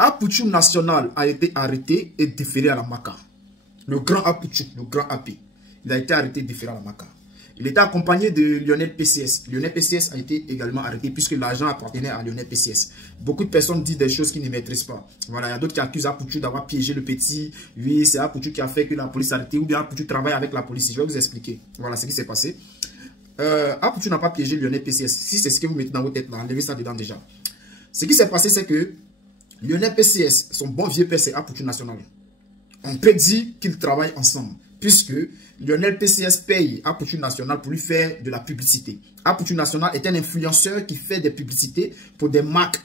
Apouchou National a été arrêté et déféré à la Maka. Le grand Apouchou, le grand AP, il a été arrêté et déféré à la Maka. Il était accompagné de Lionel PCS. Lionel PCS a été également arrêté puisque l'argent appartenait à Lionel PCS. Beaucoup de personnes disent des choses qu'ils ne maîtrisent pas. Voilà, il y a d'autres qui accusent Apouchou d'avoir piégé le petit. Oui, c'est Apouchou qui a fait que la police a arrêté ou bien Apouchou travaille avec la police. Je vais vous expliquer. Voilà ce qui s'est passé. Apouchou n'a pas piégé Lionel PCS. Si c'est ce que vous mettez dans votre tête là, enlevez ça dedans déjà. Ce qui s'est passé, c'est que Lionel PCS, son bon vieux père, c'est Apouchou National. On prédit qu'ils travaillent ensemble, puisque Lionel PCS paye Apouchou National pour lui faire de la publicité. Apouchou National est un influenceur qui fait des publicités pour des marques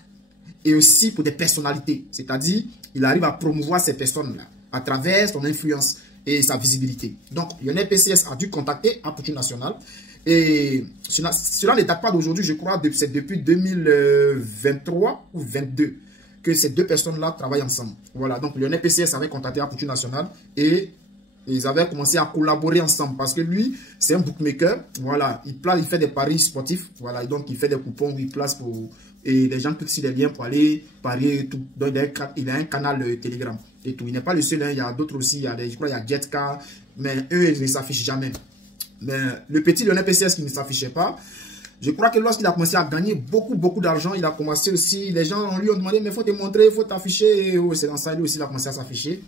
et aussi pour des personnalités. C'est-à-dire, il arrive à promouvoir ces personnes-là à travers son influence et sa visibilité. Donc, Lionel PCS a dû contacter Apouchou National. Et cela ne date pas d'aujourd'hui, je crois, c'est depuis 2023 ou 2022 que ces deux personnes-là travaillent ensemble. Voilà, donc Lionel PCS avait contacté Apouchou National et ils avaient commencé à collaborer ensemble parce que lui, c'est un bookmaker. Voilà, il fait des paris sportifs. Voilà, donc il fait des coupons où il place pour... Et les gens cliquent sur les liens pour aller parier et tout. Donc il a un canal Telegram et tout. Il n'est pas le seul, hein. Il y a d'autres aussi. Je crois qu'il y a Jetka, mais eux, ils ne s'affichent jamais. Mais le petit Lionel PCS qui ne s'affichait pas, je crois que lorsqu'il a commencé à gagner beaucoup d'argent, il a commencé aussi, les gens lui ont demandé, mais il faut te montrer, il faut t'afficher. C'est dans ça, lui aussi, il a commencé à s'afficher.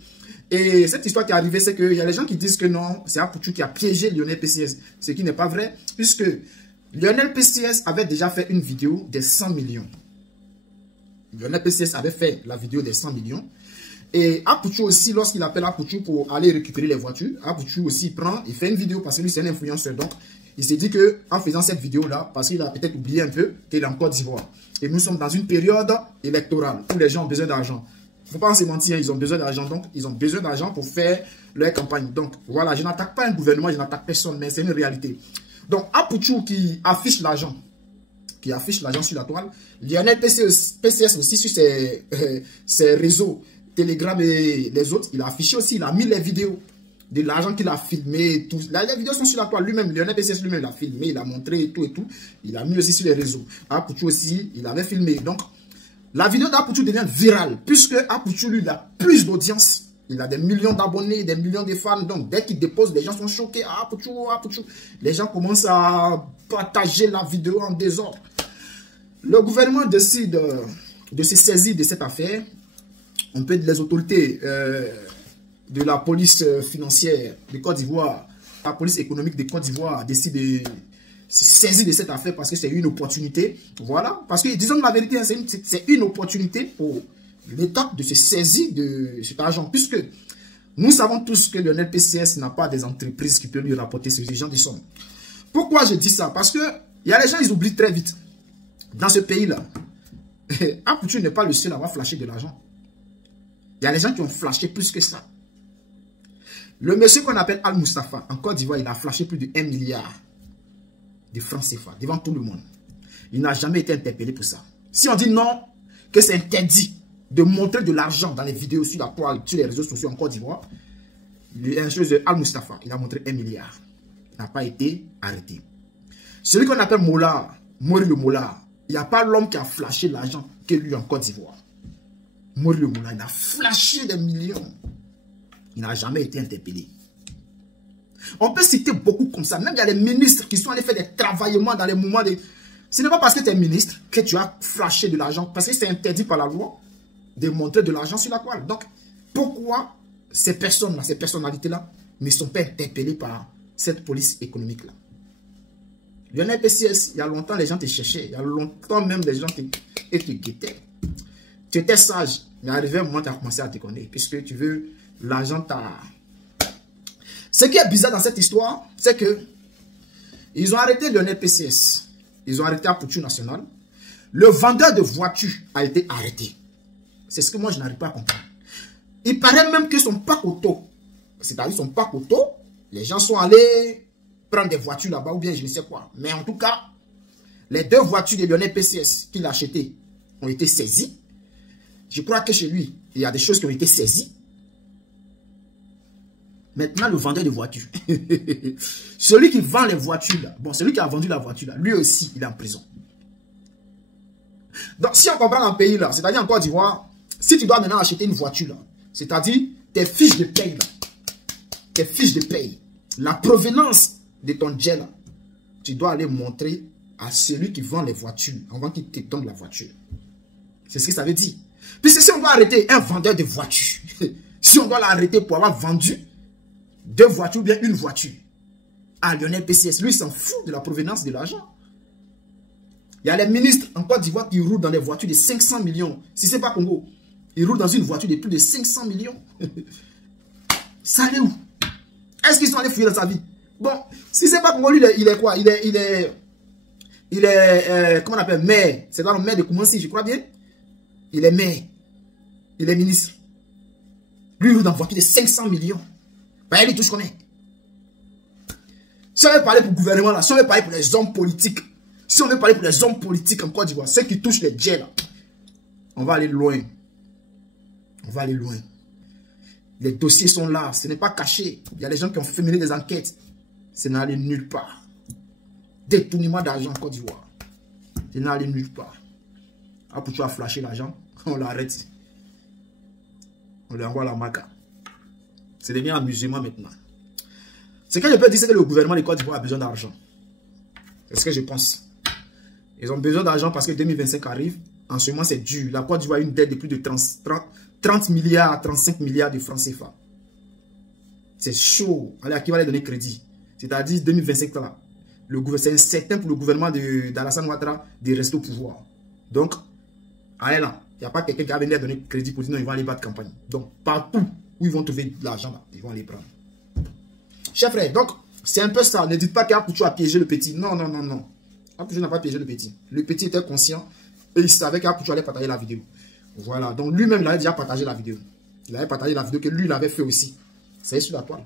Et cette histoire qui est arrivée, c'est qu'il y a des gens qui disent que non, c'est Apouchou qui a piégé Lionel PCS. Ce qui n'est pas vrai, puisque Lionel PCS avait déjà fait une vidéo des 100 millions. Lionel PCS avait fait la vidéo des 100 millions. Et Apouchou aussi, lorsqu'il appelle Apouchou pour aller récupérer les voitures, Apouchou aussi il fait une vidéo parce que lui c'est un influenceur. Donc, il s'est dit qu'en faisant cette vidéo-là, parce qu'il a peut-être oublié un peu qu'il est en Côte d'Ivoire. Et nous sommes dans une période électorale où les gens ont besoin d'argent. Il ne faut pas se mentir, ils ont besoin d'argent. Donc, ils ont besoin d'argent pour faire leur campagne. Donc, voilà, je n'attaque pas un gouvernement, je n'attaque personne, mais c'est une réalité. Donc, Apouchou qui affiche l'argent sur la toile, Lionel PCS aussi sur ses réseaux, Telegram et les autres, il a affiché aussi, il a mis les vidéos de l'argent qu'il a filmé. Tout. Là, les vidéos sont sur la toile. Lui-même, Lionel PCS lui-même, il a filmé, il a montré et tout et tout. Il a mis aussi sur les réseaux. Apouchou aussi, il avait filmé. Donc, la vidéo d'Apouchou devient virale, puisque Apouchou, lui, il a plus d'audience. Il a des millions d'abonnés, des millions de fans. Donc, dès qu'il dépose, les gens sont choqués. Apouchou, Apouchou. Les gens commencent à partager la vidéo en désordre. Le gouvernement décide de se saisir de cette affaire. On peut les autorités de la police financière de Côte d'Ivoire, la police économique de Côte d'Ivoire décide de se saisir de cette affaire parce que c'est une opportunité. Voilà, parce que disons la vérité, c'est une opportunité pour l'État de se saisir de cet argent, puisque nous savons tous que Lionel PCS n'a pas des entreprises qui peuvent lui rapporter ce genre de sommes. Pourquoi je dis ça? Parce que il y a les gens, ils oublient très vite. Dans ce pays-là, Apouchou n'est pas le seul à avoir flashé de l'argent. Il y a les gens qui ont flashé plus que ça. Le monsieur qu'on appelle Al Mustafa, en Côte d'Ivoire, il a flashé plus de 1 milliard de francs CFA devant tout le monde. Il n'a jamais été interpellé pour ça. Si on dit non, que c'est interdit de montrer de l'argent dans les vidéos sur la toile, sur les réseaux sociaux en Côte d'Ivoire, Al Mustafa, il a montré 1 milliard. Il n'a pas été arrêté. Celui qu'on appelle Mola, Mori le Mola, il n'y a pas l'homme qui a flashé l'argent que lui en Côte d'Ivoire. Mori le Mola, il a flashé des millions. Il n'a jamais été interpellé. On peut citer beaucoup comme ça. Même il y a des ministres qui sont allés faire des travaillements dans les moments de... Ce n'est pas parce que tu es ministre que tu as flashé de l'argent. Parce que c'est interdit par la loi de montrer de l'argent sur la toile. Donc, pourquoi ces personnes-là, ces personnalités-là, ne sont pas interpellées par cette police économique-là? Lionel PCS, il y a longtemps, les gens te cherchaient. Il y a longtemps même, les gens te guettaient. Tu étais sage. Mais arrivé un moment, tu as commencé à te connaître. Puisque tu veux... L'argent t'a... Ce qui est bizarre dans cette histoire, c'est que ils ont arrêté Lionel PCS. Ils ont arrêté Apouchou National. Le vendeur de voitures a été arrêté. C'est ce que moi, je n'arrive pas à comprendre. Il paraît même que son pack auto, c'est-à-dire son pack auto, les gens sont allés prendre des voitures là-bas ou bien je ne sais quoi. Mais en tout cas, les 2 voitures de Lionel PCS qu'il a achetées ont été saisies. Je crois que chez lui, il y a des choses qui ont été saisies. Maintenant, le vendeur de voitures. Celui qui vend les voitures, là, bon, celui qui a vendu la voiture, là, lui aussi, il est en prison. Donc, si on comprend un pays, là, c'est-à-dire en Côte d'Ivoire, Si tu dois maintenant acheter une voiture, là, c'est-à-dire tes fiches de paye, là, tes fiches de paye, la provenance de ton jet, là, tu dois aller montrer à celui qui vend les voitures avant qu'il te donne la voiture. C'est ce que ça veut dire. Puisque si on doit arrêter un vendeur de voitures, si on doit l'arrêter pour avoir vendu 2 voitures ou bien une voiture à Lionel PCS, lui il s'en fout de la provenance de l'argent. Il y a les ministres en Côte d'Ivoire qui roulent dans des voitures de 500 millions. Si ce n'est pas Congo, ils roulent dans une voiture de plus de 500 millions. Ça allait où? Est-ce qu'ils sont allés fouiller dans sa vie? Bon, si ce n'est pas Congo, lui, il est quoi? Il est comment on appelle, maire. C'est dans le maire de Koumansi, je crois bien. Il est maire. Il est ministre. Lui, il roule dans une voiture de 500 millions. Ben, il touche combien? Si on veut parler pour le gouvernement, là, si on veut parler pour les hommes politiques, si on veut parler pour les hommes politiques en Côte d'Ivoire, ceux qui touchent les jets, là, on va aller loin. On va aller loin. Les dossiers sont là, ce n'est pas caché. Il y a des gens qui ont fait mener des enquêtes. Ce n'est allé nulle part. Détournement d'argent en Côte d'Ivoire. Ce n'est allé nulle part. Après, tu as flashé l'argent, on l'arrête. On lui envoie la maca. C'est devenu un amusement maintenant. Ce que je peux dire, c'est que le gouvernement de Côte d'Ivoire a besoin d'argent. C'est ce que je pense. Ils ont besoin d'argent parce que 2025 arrive. En ce moment, c'est dur. La Côte d'Ivoire a une dette de plus de 30 milliards à 35 milliards de francs CFA. C'est chaud. Allez, à qui va les donner crédit? C'est-à-dire 2025 là. C'est incertain pour le gouvernement d'Alassane Ouattara de rester au pouvoir. Donc, allez là. Il n'y a pas quelqu'un qui va venir donner crédit pour dire non, ils vont aller battre campagne. Donc, partout où ils vont trouver de l'argent, ils vont aller prendre. Chers frères, donc, c'est un peu ça. Ne dites pas qu'Apouchou a piégé le petit. Non, non, non, non. Apouchou n'a pas piégé le petit. Le petit était conscient et il savait qu'Apouchou allait partager la vidéo. Voilà. Donc, lui-même, il avait déjà partagé la vidéo. Il avait partagé la vidéo que lui, il avait fait aussi. C'est sur la toile.